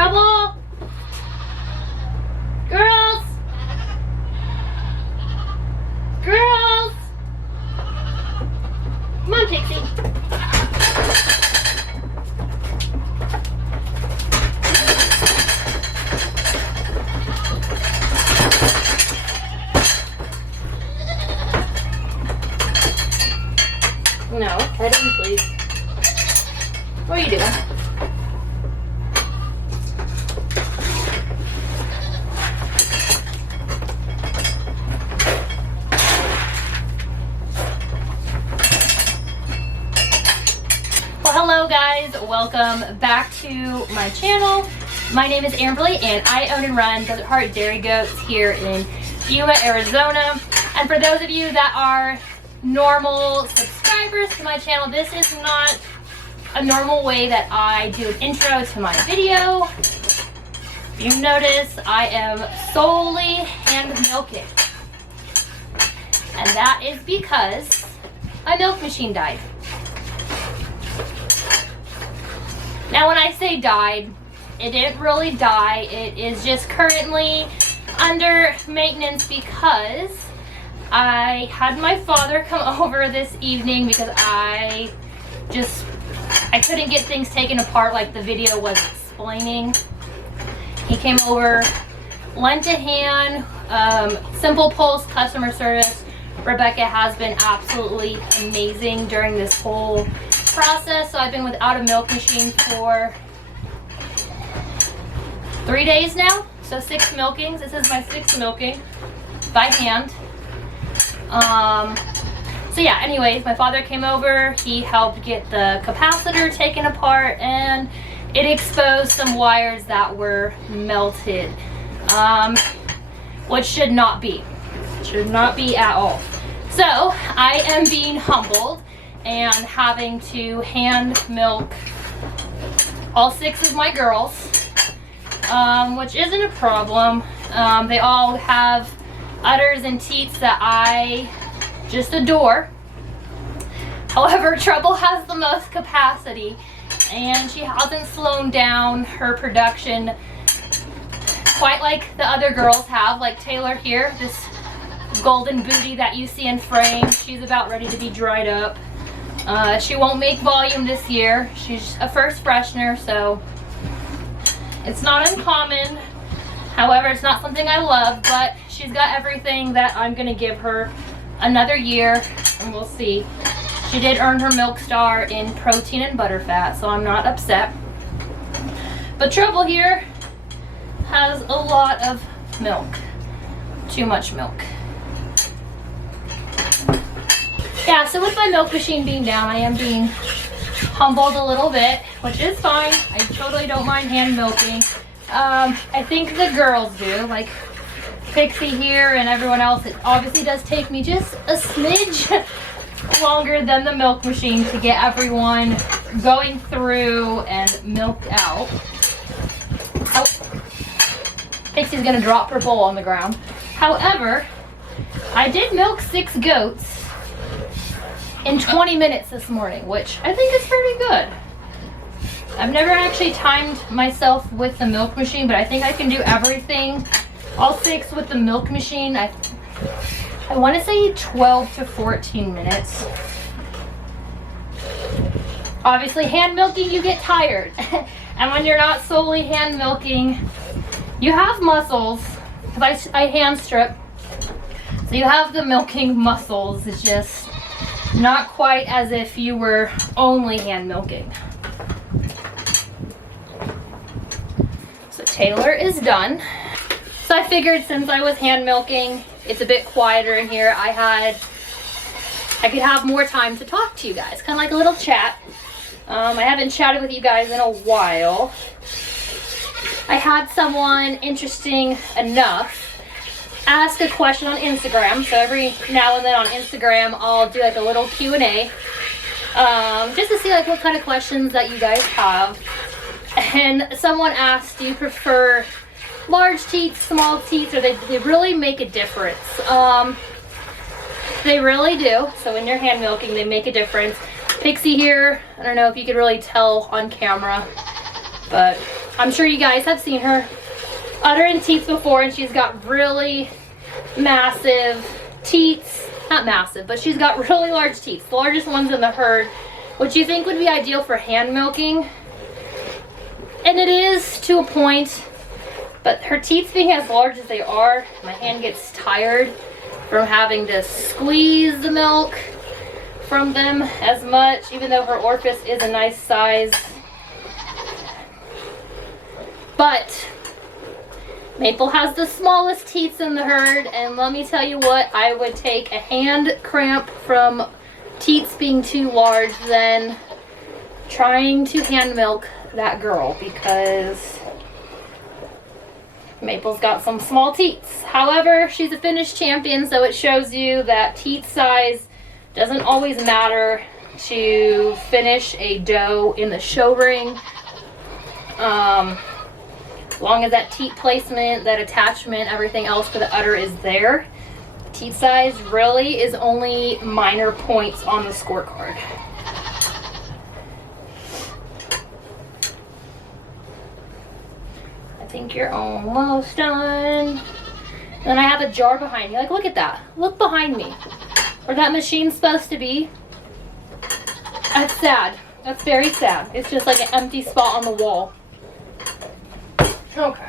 Trouble! Girls! Girls! Come on, Pixie. No, head in, please. What are you doing? Well, hello guys, welcome back to my channel. My name is Amberly and I own and run DesertHardt Dairy Goats here in Yuma, Arizona. And for those of you that are normal subscribers to my channel, this is not a normal way that I do an intro to my video. If you notice, I am solely hand milking. And that is because my milk machine died. Now when I say died, it didn't really die. It is just currently under maintenance because I had my father come over this evening because I couldn't get things taken apart like the video was explaining. He came over, lent a hand, Simple Pulse customer service. Rebecca has been absolutely amazing during this whole process. So I've been without a milk machine for 3 days now. So 6 milkings. This is my 6th milking by hand. So yeah, anyways, my father came over, he helped get the capacitor taken apart and it exposed some wires that were melted, which should not be at all. So I am being humbled and having to hand milk all 6 of my girls, which isn't a problem. They all have udders and teats that I just adore. However, Trouble has the most capacity and she hasn't slowed down her production quite like the other girls have. Like Taylor here, this golden booty that you see in frame, she's about ready to be dried up. She won't make volume this year. She's a first freshener, so it's not uncommon. However, it's not something I love, but she's got everything that I'm gonna give her another year, and we'll see. She did earn her milk star in protein and butter fat, so I'm not upset. But Trouble here has a lot of milk. Too much milk. Yeah, so with my milk machine being down, I am being humbled a little bit, which is fine. I totally don't mind hand milking. I think the girls do, like Pixie here and everyone else. It obviously does take me just a smidge longer than the milk machine to get everyone going through and milked out. Oh, Pixie's gonna drop her bowl on the ground. However, I did milk 6 goats in 20 minutes this morning, which I think is pretty good. I've never actually timed myself with the milk machine, but I think I can do everything, all 6 with the milk machine. I want to say 12 to 14 minutes. Obviously, hand milking, you get tired. And when you're not solely hand milking, you have muscles, because I hand strip. So you have the milking muscles. It's just not quite as if you were only hand milking. So Taylor is done. So I figured since I was hand milking, it's a bit quieter in here. I could have more time to talk to you guys, kind of like a little chat. I haven't chatted with you guys in a while. I had someone interesting enough ask a question on Instagram. So every now and then on Instagram, I'll do like a little Q&A, just to see like what kind of questions that you guys have. And someone asked, do you prefer large teats, small teats, or they really make a difference? They really do. So when you're hand milking, they make a difference. Pixie here, I don't know if you could really tell on camera, but I'm sure you guys have seen her udder and teats before, and she's got really massive teats. Not massive, but she's got really large teats, the largest ones in the herd, which you think would be ideal for hand milking. And it is to a point, but her teats being as large as they are, my hand gets tired from having to squeeze the milk from them as much, even though her orifice is a nice size. But Maple has the smallest teats in the herd, and let me tell you what, I would take a hand cramp from teats being too large than trying to hand milk that girl, because Maple's got some small teats. However, she's a finished champion, so it shows you that teat size doesn't always matter to finish a doe in the show ring. As long as that teat placement, that attachment, everything else for the udder is there, teat size really is only minor points on the scorecard. I think you're almost done. Then I have a jar behind me. Like, look at that. Look behind me. Where that machine's supposed to be. That's sad. That's very sad. It's just like an empty spot on the wall. Okay.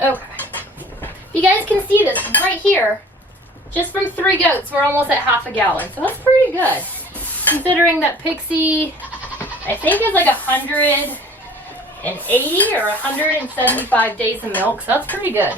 Okay. You guys can see this right here. Just from 3 goats, we're almost at half a gallon. So that's pretty good. Considering that Pixie, I think, is like 180 or 175 days of milk. So that's pretty good.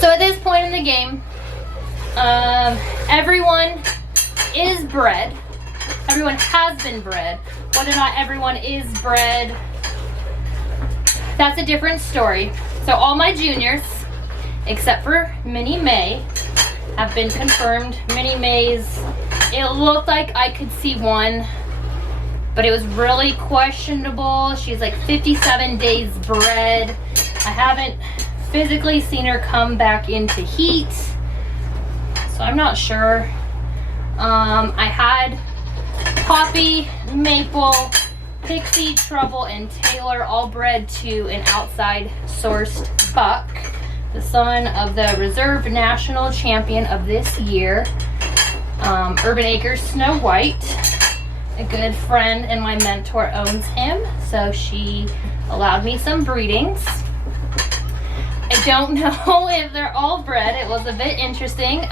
So at this point in the game, everyone is bred. Everyone has been bred. Whether or not everyone is bred, that's a different story. So all my juniors, except for Minnie May, have been confirmed. Minnie May's, it looked like I could see one, but it was really questionable. She's like 57 days bred. I haven't physically seen her come back into heat, so I'm not sure. I had Poppy, Maple, Pixie, Trouble, and Taylor all bred to an outside sourced buck, the son of the reserve national champion of this year, Urban Acres Snow White. A good friend and my mentor owns him, so she allowed me some breedings. I don't know if they're all bred. It was a bit interesting.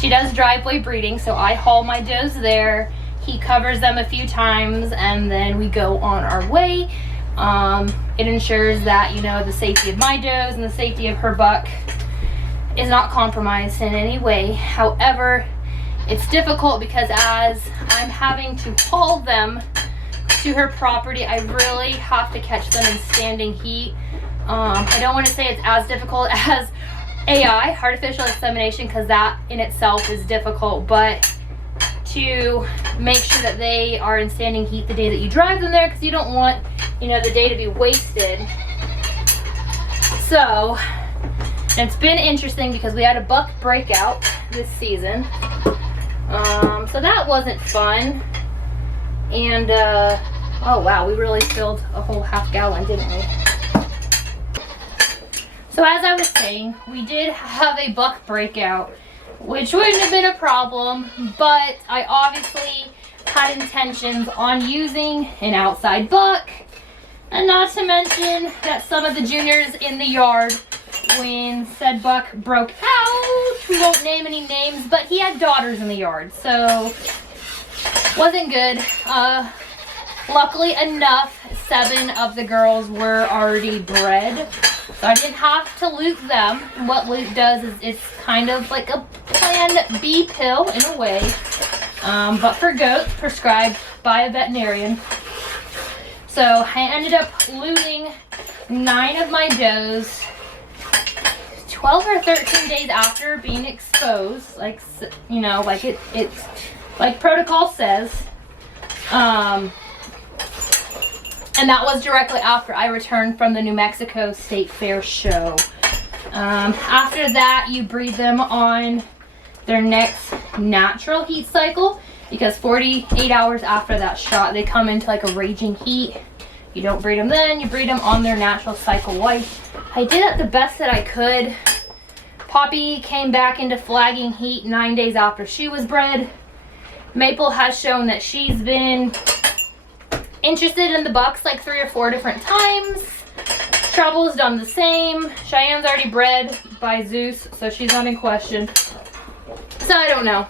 She does driveway breeding, so I haul my does there. He covers them a few times, and then we go on our way. It ensures that, you know, the safety of my does and the safety of her buck is not compromised in any way. However, it's difficult because as I'm having to haul them to her property, I really have to catch them in standing heat. I don't want to say it's as difficult as AI, artificial insemination, because that in itself is difficult, but to make sure that they are in standing heat the day that you drive them there, because you don't want, you know, the day to be wasted. So it's been interesting because we had a buck breakout this season, so that wasn't fun. And oh wow, we really filled a whole half gallon, didn't we? So as I was saying, we did have a buck breakout, which wouldn't have been a problem, but I obviously had intentions on using an outside buck. And not to mention that some of the juniors in the yard, when said buck broke out, we won't name any names, but he had daughters in the yard, so wasn't good. Luckily enough, 7 of the girls were already bred, so I didn't have to loot them. And what loot does is it's kind of like a plan B pill in a way, but for goats, prescribed by a veterinarian. So I ended up looting 9 of my does 12 or 13 days after being exposed, like, you know, like it's like protocol says. And that was directly after I returned from the New Mexico State Fair show. After that, you breed them on their next natural heat cycle, because 48 hours after that shot, they come into like a raging heat. You don't breed them then, you breed them on their natural cycle. I did it the best that I could. Poppy came back into flagging heat 9 days after she was bred. Maple has shown that she's been interested in the bucks like 3 or 4 different times. Trouble's done the same. Cheyenne's already bred by Zeus, so she's not in question. So I don't know.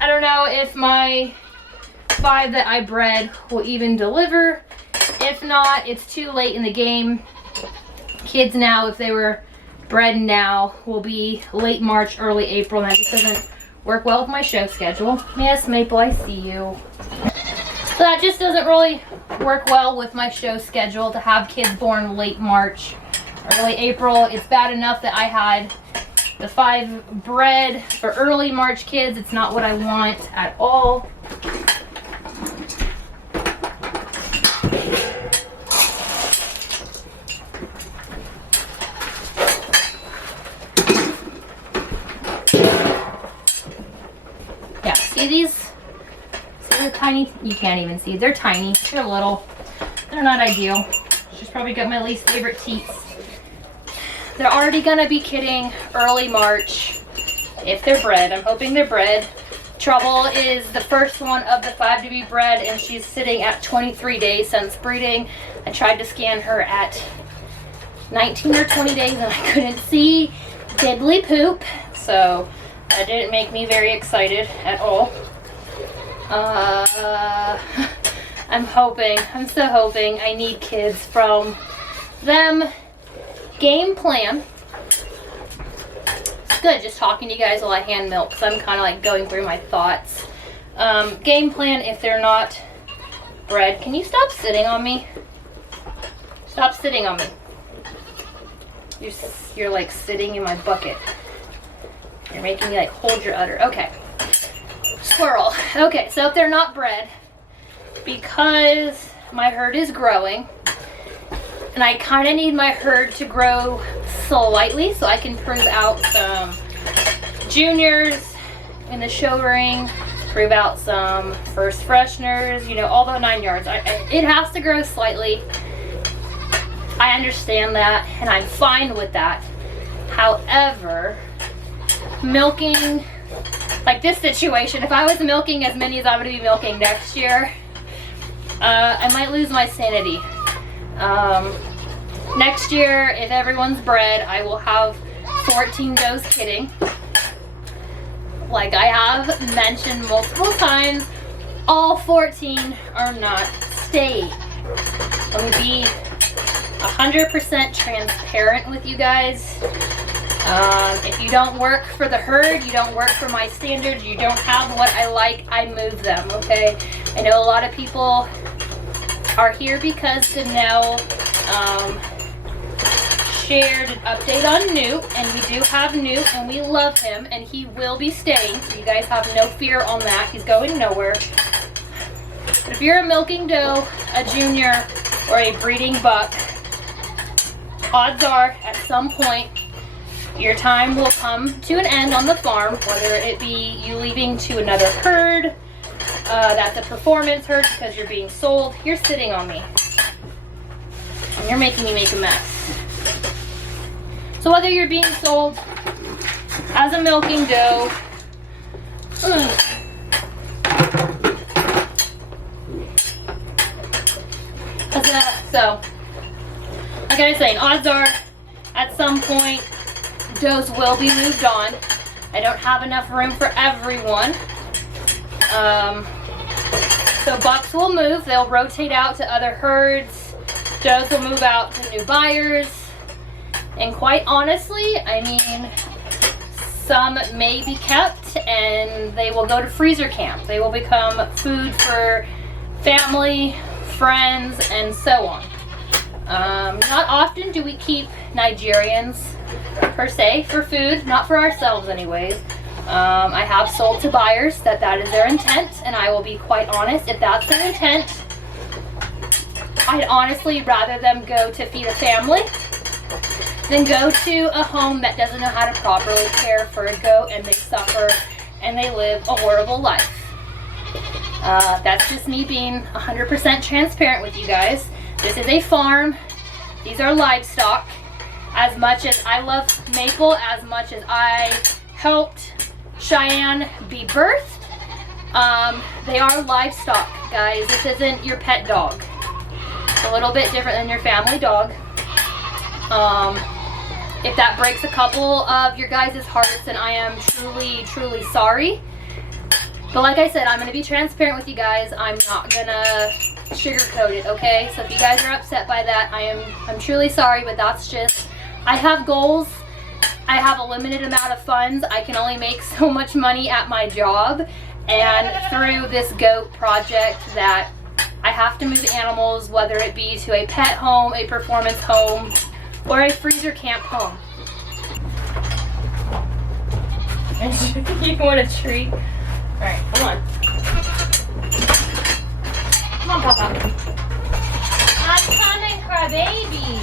I don't know if my 5 that I bred will even deliver. If not, it's too late in the game. Kids now, if they were bred now, will be late March, early April. That just doesn't work well with my show schedule. Yes, Maple, I see you. So that just doesn't really work well with my show schedule to have kids born late March, early April. It's bad enough that I had the 5 bred for early March kids. It's not what I want at all. Yeah, see these? See the tiny, you can't even see, they're tiny, they're little, they're not ideal. She's probably got my least favorite teats. They're already gonna be kidding early March if they're bred. I'm hoping they're bred. Trouble is the first one of the 5 to be bred, and she's sitting at 23 days since breeding. I tried to scan her at 19 or 20 days and I couldn't see diddly poop, so that didn't make me very excited at all. I'm so hoping I need kids from them. Game plan. It's good just talking to you guys while I hand milk, because I'm kind of like going through my thoughts. Game plan if they're not bred. Can you stop sitting on me? Stop sitting on me. You're like sitting in my bucket. You're making me like hold your udder. Okay. Squirrel. Okay, so if they're not bred, because my herd is growing, and I kind of need my herd to grow slightly so I can prove out some juniors in the show ring, prove out some first fresheners, you know, all the 9 yards. It has to grow slightly. I understand that, and I'm fine with that. However, milking, like this situation, if I was milking as many as I'm going to be milking next year, I might lose my sanity. Next year, if everyone's bred, I will have 14 does kidding. Like I have mentioned multiple times, all 14 are not staying. Let me be 100% transparent with you guys. If you don't work for the herd, you don't work for my standards, you don't have what I like, I move them, okay? I know a lot of people are here because Danelle shared an update on Newt, and we do have Newt, and we love him, and he will be staying, so you guys have no fear on that. He's going nowhere. But if you're a milking doe, a junior, or a breeding buck, odds are at some point your time will come to an end on the farm, whether it be you leaving to another herd, that's a performance herd because you're being sold. You're sitting on me, and you're making me make a mess. So whether you're being sold as a milking doe, So, like I was saying, odds are at some point does will be moved on. I don't have enough room for everyone. So bucks will move. They'll rotate out to other herds. Does will move out to new buyers. And quite honestly, I mean, some may be kept and they will go to freezer camp. They will become food for family, friends, and so on. Not often do we keep Nigerians per se for food, not for ourselves anyways. I have sold to buyers that is their intent, and I will be quite honest, if that's their intent, I'd honestly rather them go to feed a family than go to a home that doesn't know how to properly care for a goat and they suffer and they live a horrible life. That's just me being 100% transparent with you guys. This is a farm. These are livestock. As much as I love Maple, as much as I helped Cheyenne be birthed, they are livestock, guys. This isn't your pet dog. It's a little bit different than your family dog. If that breaks a couple of your guys' hearts, then I am truly, truly sorry. But like I said, I'm going to be transparent with you guys. I'm not going to sugarcoat it, okay? So if you guys are upset by that, I'm truly sorry, but that's just, I have goals. I have a limited amount of funds. I can only make so much money at my job, and through this goat project that I have to move animals, whether it be to a pet home, a performance home, or a freezer camp home. You want a treat? Alright, come on. Come on, Papa. I'm coming, crybaby.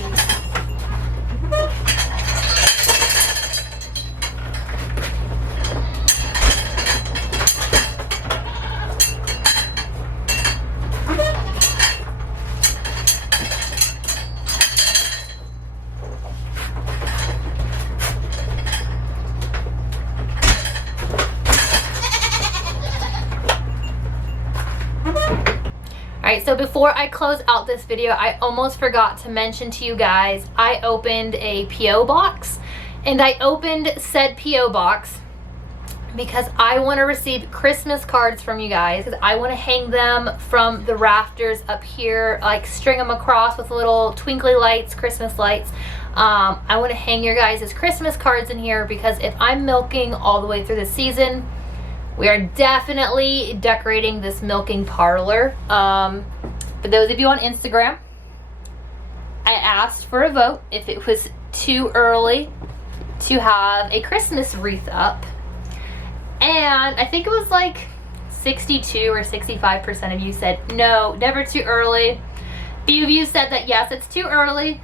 Alright, so before I close out this video, I almost forgot to mention to you guys, I opened a P.O. box, and I opened said P.O. box because I want to receive Christmas cards from you guys. I want to hang them from the rafters up here, like string them across with little twinkly lights, Christmas lights. I want to hang your guys' Christmas cards in here because if I'm milking all the way through the season, we are definitely decorating this milking parlor. For those of you on Instagram, I asked for a vote if it was too early to have a Christmas wreath up. And I think it was like 62 or 65% of you said no, never too early. A few of you said that yes, it's too early.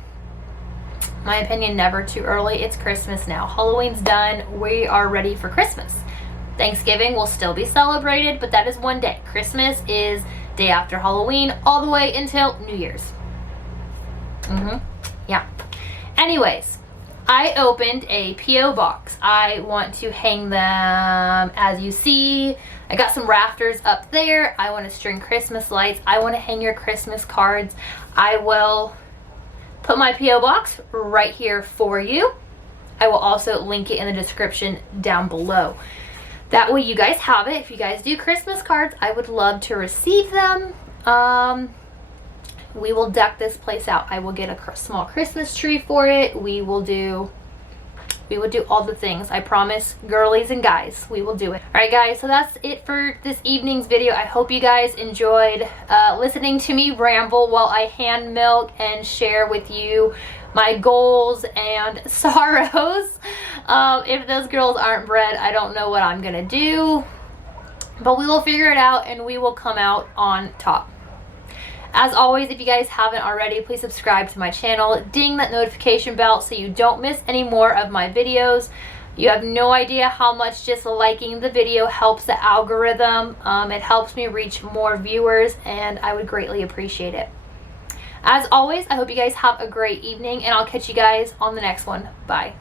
My opinion, never too early. It's Christmas now. Halloween's done. We are ready for Christmas. Thanksgiving will still be celebrated, but that is one day. Christmas is day after Halloween, all the way until New Year's. Yeah. Anyways, I opened a P.O. box. I want to hang them, as you see. I got some rafters up there. I want to string Christmas lights. I want to hang your Christmas cards. I will put my P.O. box right here for you. I will also link it in the description down below. That way you guys have it. If you guys do Christmas cards, I would love to receive them. We will deck this place out. I will get a small Christmas tree for it. We will do all the things. I promise, girlies and guys, we will do it. All right, guys, so that's it for this evening's video. I hope you guys enjoyed listening to me ramble while I hand milk and share with you my goals and sorrows. If those girls aren't bred, I don't know what I'm gonna do, but we will figure it out and we will come out on top. As always, if you guys haven't already, please subscribe to my channel, ding that notification bell so you don't miss any more of my videos. You have no idea how much just liking the video helps the algorithm. It helps me reach more viewers, and I would greatly appreciate it. As always, I hope you guys have a great evening, and I'll catch you guys on the next one. Bye.